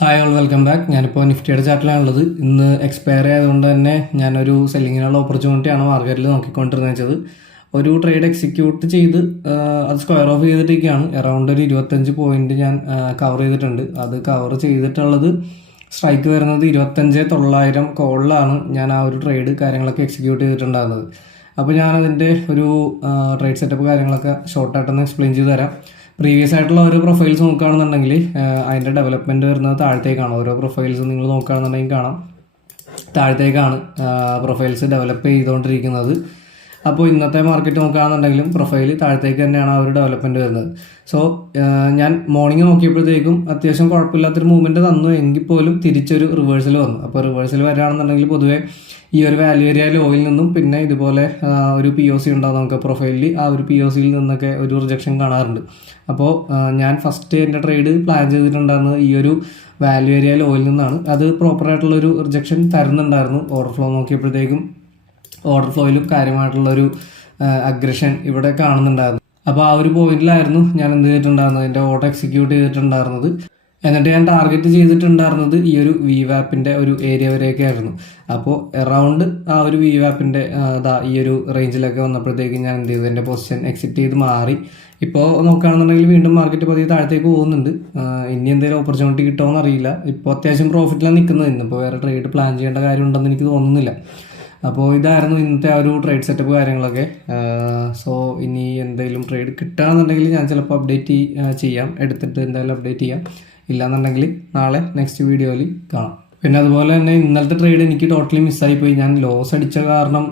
Hi all welcome back. ഞാനിപ്പോൾ നിഫ്റ്റിയുടെ ചാർട്ടിലാണുള്ളത്. ഇന്ന് എക്സ്പയർ ആയതുകൊണ്ട് തന്നെ ഞാനൊരു സെല്ലിങ്ങിനുള്ള ഓപ്പർച്യൂണിറ്റിയാണ് മാർക്കറ്റിൽ നോക്കിക്കൊണ്ടിരുന്നത് വെച്ചത്. ഒരു ട്രേഡ് എക്സിക്യൂട്ട് ചെയ്ത് അത് സ്ക്വയർ ഓഫ് ചെയ്തിട്ടൊക്കെയാണ് അറൗണ്ട് ഒരു 25 പോയിന്റ് ഞാൻ കവർ ചെയ്തിട്ടുണ്ട്. അത് കവർ ചെയ്തിട്ടുള്ളത് സ്ട്രൈക്ക് വരുന്നത് 25,900 കോളിലാണ് ഞാൻ ആ ഒരു ട്രേഡ് കാര്യങ്ങളൊക്കെ എക്സിക്യൂട്ട് ചെയ്തിട്ടുണ്ടായിരുന്നത്. അപ്പോൾ ഞാനതിൻ്റെ ഒരു ട്രേഡ് സെറ്റപ്പ് കാര്യങ്ങളൊക്കെ ഷോർട്ടായിട്ടൊന്ന് എക്സ്പ്ലെയിൻ ചെയ്ത് തരാം. പ്രീവിയസ് ആയിട്ടുള്ള ഓരോ പ്രൊഫൈൽസ് നോക്കുകയാണെന്നുണ്ടെങ്കിൽ അതിൻ്റെ ഡെവലപ്മെൻറ്റ് വരുന്നത് താഴത്തേക്കാണ്. ഓരോ പ്രൊഫൈൽസ് നിങ്ങൾ നോക്കുകയാണെന്നുണ്ടെങ്കിൽ കാണാം താഴത്തേക്കാണ് പ്രൊഫൈൽസ് ഡെവലപ്പ് ചെയ്തുകൊണ്ടിരിക്കുന്നത്. അപ്പോൾ ഇന്നത്തെ മാർക്കറ്റ് നോക്കുകയാണെന്നുണ്ടെങ്കിലും പ്രൊഫൈൽ താഴത്തേക്ക് തന്നെയാണ് ആ ഒരു ഡെവലപ്മെൻറ്റ് വരുന്നത്. സോ ഞാൻ മോർണിംഗ് നോക്കിയപ്പോഴത്തേക്കും അത്യാവശ്യം കുഴപ്പമില്ലാത്തൊരു മൂവ്മെൻറ്റ് തന്നു എങ്കിൽ പോലും തിരിച്ചൊരു റിവേഴ്സൽ വന്നു. അപ്പോൾ റിവേഴ്സൽ വരികയാണെന്നുണ്ടെങ്കിൽ പൊതുവേ ഈ ഒരു വാല്യൂ ഏരിയ ലോയിൽ നിന്നും പിന്നെ ഇതുപോലെ ഒരു POC ഉണ്ടാവും നമുക്ക് പ്രൊഫൈലിൽ. ആ ഒരു POCയിൽ നിന്നൊക്കെ ഒരു റിജക്ഷൻ കാണാറുണ്ട്. അപ്പോൾ ഞാൻ ഫസ്റ്റ് എൻ്റെ ട്രേഡ് പ്ലാൻ ചെയ്തിട്ടുണ്ടായിരുന്നത് ഈ ഒരു വാല്യൂ ഏരിയ ലോയിൽ നിന്നാണ്. അത് പ്രോപ്പറായിട്ടുള്ളൊരു റിജക്ഷൻ തരുന്നുണ്ടായിരുന്നു. ഓർഡർ ഫ്ലോ നോക്കിയപ്പോഴത്തേക്കും ഓർഡർ ഫ്ലോയിലും കാര്യമായിട്ടുള്ളൊരു അഗ്രഷൻ ഇവിടെ കാണുന്നുണ്ടായിരുന്നു. അപ്പോൾ ആ ഒരു പോയിന്റിലായിരുന്നു ഞാൻ എന്ത് ചെയ്തിട്ടുണ്ടായിരുന്നത്, എൻ്റെ ഓർഡർ എക്സിക്യൂട്ട് ചെയ്തിട്ടുണ്ടായിരുന്നത്. എന്നിട്ട് ഞാൻ ടാർഗറ്റ് ചെയ്തിട്ടുണ്ടായിരുന്നത് ഈ ഒരു VWAPൻ്റെ ഒരു ഏരിയ വരെയൊക്കെ ആയിരുന്നു. അപ്പോൾ അറൗണ്ട് ആ ഒരു VWAPൻ്റെ ഈ ഒരു റേഞ്ചിലൊക്കെ വന്നപ്പോഴത്തേക്കും ഞാൻ എന്ത് ചെയ്തു, എൻ്റെ പൊസിഷൻ എക്സിറ്റ് ചെയ്ത് മാറി. ഇപ്പോൾ നോക്കുകയാണെന്നുണ്ടെങ്കിൽ വീണ്ടും മാർക്കറ്റ് പതിയെ താഴത്തേക്ക് പോകുന്നുണ്ട്. ഇനി എന്തെങ്കിലും ഓപ്പർച്യൂണിറ്റി കിട്ടുമോ അറിയില്ല. ഇപ്പോൾ അത്യാവശ്യം പ്രോഫിറ്റിലാണ് നിൽക്കുന്നത്. ഇന്നിപ്പോൾ വേറെ ട്രേഡ് പ്ലാൻ ചെയ്യേണ്ട കാര്യമുണ്ടെന്ന് എനിക്ക് തോന്നുന്നില്ല. അപ്പോൾ ഇതായിരുന്നു ഇന്നത്തെ ആ ഒരു ട്രേഡ് സെറ്റപ്പ് കാര്യങ്ങളൊക്കെ. സോ ഇനി എന്തെങ്കിലും ട്രേഡ് കിട്ടുകയാണെന്നുണ്ടെങ്കിൽ ഞാൻ ചിലപ്പോൾ അപ്ഡേറ്റ് ചെയ്യാം, എടുത്തിട്ട് എന്തായാലും അപ്ഡേറ്റ് ചെയ്യാം. ഇല്ലാന്നുണ്ടെങ്കിൽ നാളെ നെക്സ്റ്റ് വീഡിയോയിൽ കാണാം. പിന്നെ അതുപോലെ തന്നെ ഇന്നലത്തെ ട്രേഡ് എനിക്ക് ടോട്ടലി മിസ്സായിപ്പോയി. ഞാൻ ലോസ് അടിച്ച കാരണം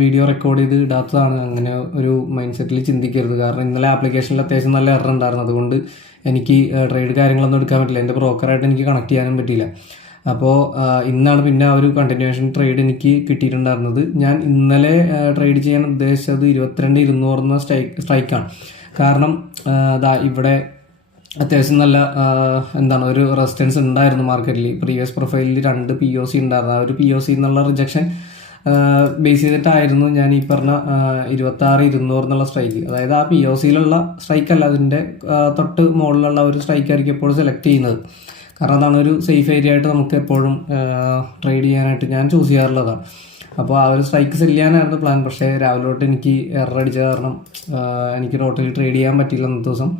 വീഡിയോ റെക്കോർഡ് ചെയ്ത് ഇടാത്തതാണ്. അങ്ങനെ ഒരു മൈൻഡ് സെറ്റിൽ ചിന്തിക്കരുത്. കാരണം ഇന്നലെ ആപ്ലിക്കേഷനിൽ അത്യാവശ്യം നല്ല എറർ ഉണ്ടായിരുന്നു. അതുകൊണ്ട് എനിക്ക് ട്രേഡ് കാര്യങ്ങളൊന്നും എടുക്കാൻ പറ്റില്ല. എൻ്റെ ബ്രോക്കറായിട്ട് എനിക്ക് കണക്ട് ചെയ്യാനും പറ്റിയില്ല. അപ്പോൾ ഇന്നാണ് പിന്നെ ആ ഒരു കണ്ടിന്യൂവേഷൻ ട്രേഡ് എനിക്ക് കിട്ടിയിട്ടുണ്ടായിരുന്നത്. ഞാൻ ഇന്നലെ ട്രേഡ് ചെയ്യാൻ ഉദ്ദേശിച്ചത് 22,200 എന്ന സ്ട്രൈക്കാണ്. കാരണം ഇവിടെ അത്യാവശ്യം നല്ല ഒരു റെസിസ്റ്റൻസ് ഉണ്ടായിരുന്നു മാർക്കറ്റിൽ. പ്രീവിയസ് പ്രൊഫൈലിൽ 2 POC ഉണ്ടായിരുന്നു. ആ ഒരു POC എന്നുള്ള റിജക്ഷൻ ബേസ് ചെയ്തിട്ടായിരുന്നു ഞാൻ ഈ പറഞ്ഞ 26,200 എന്നുള്ള സ്ട്രൈക്ക്. അതായത് ആ POCയിലുള്ള സ്ട്രൈക്കല്ല, അതിൻ്റെ തൊട്ട് മുകളിലുള്ള ഒരു സ്ട്രൈക്കായിരിക്കും എപ്പോഴും സെലക്ട് ചെയ്യുന്നത്. കാരണം അതാണ് ഒരു സേഫ് ഏരിയ ആയിട്ട് നമുക്ക് എപ്പോഴും ട്രേഡ് ചെയ്യാനായിട്ട് ഞാൻ ചൂസ് ചെയ്യാറുള്ളതാണ്. അപ്പോൾ ആ ഒരു സ്ട്രൈക്ക് സെല് ചെയ്യാനായിരുന്നു പ്ലാൻ. പക്ഷേ രാവിലെ തൊട്ട് എനിക്ക് എറർ അടിച്ച കാരണം എനിക്ക് ടോട്ടലി ട്രേഡ് ചെയ്യാൻ പറ്റിയില്ല അന്നത്തെ ദിവസം.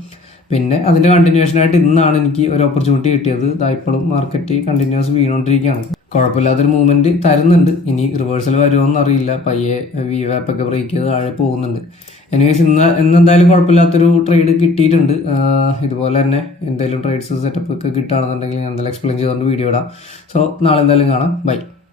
പിന്നെ അതിൻ്റെ കണ്ടിന്യൂഷനായിട്ട് ഇന്നാണ് എനിക്ക് ഒരു ഓപ്പർച്യൂണിറ്റി കിട്ടിയത്. ഇപ്പോഴും മാർക്കറ്റ് കണ്ടിന്യൂസ് വീണുകൊണ്ടിരിക്കുകയാണ്. കുഴപ്പമില്ലാത്തൊരു മൂവ്മെൻറ്റ് തരുന്നുണ്ട്. ഇനി റിവേഴ്സൽ വരുമോയെന്ന് അറിയില്ല. പയ്യെ VWAP ഒക്കെ ബ്രേക്ക് ചെയ്ത് താഴെ പോകുന്നുണ്ട്. എനിവേസ് ഇന്ന് എന്തായാലും കുഴപ്പമില്ലാത്തൊരു ട്രേഡ് കിട്ടിയിട്ടുണ്ട്. ഇതുപോലെ തന്നെ എന്തെങ്കിലും ട്രേഡ്സ് സെറ്റപ്പ് ഒക്കെ കിട്ടുകയാണെന്നുണ്ടെങ്കിൽ ഞാൻ എന്തായാലും എക്സ്പ്ലെയിൻ ചെയ്തുകൊണ്ട് വീഡിയോ ഇടാം. സോ നാളെ എന്തായാലും കാണാം. ബൈ.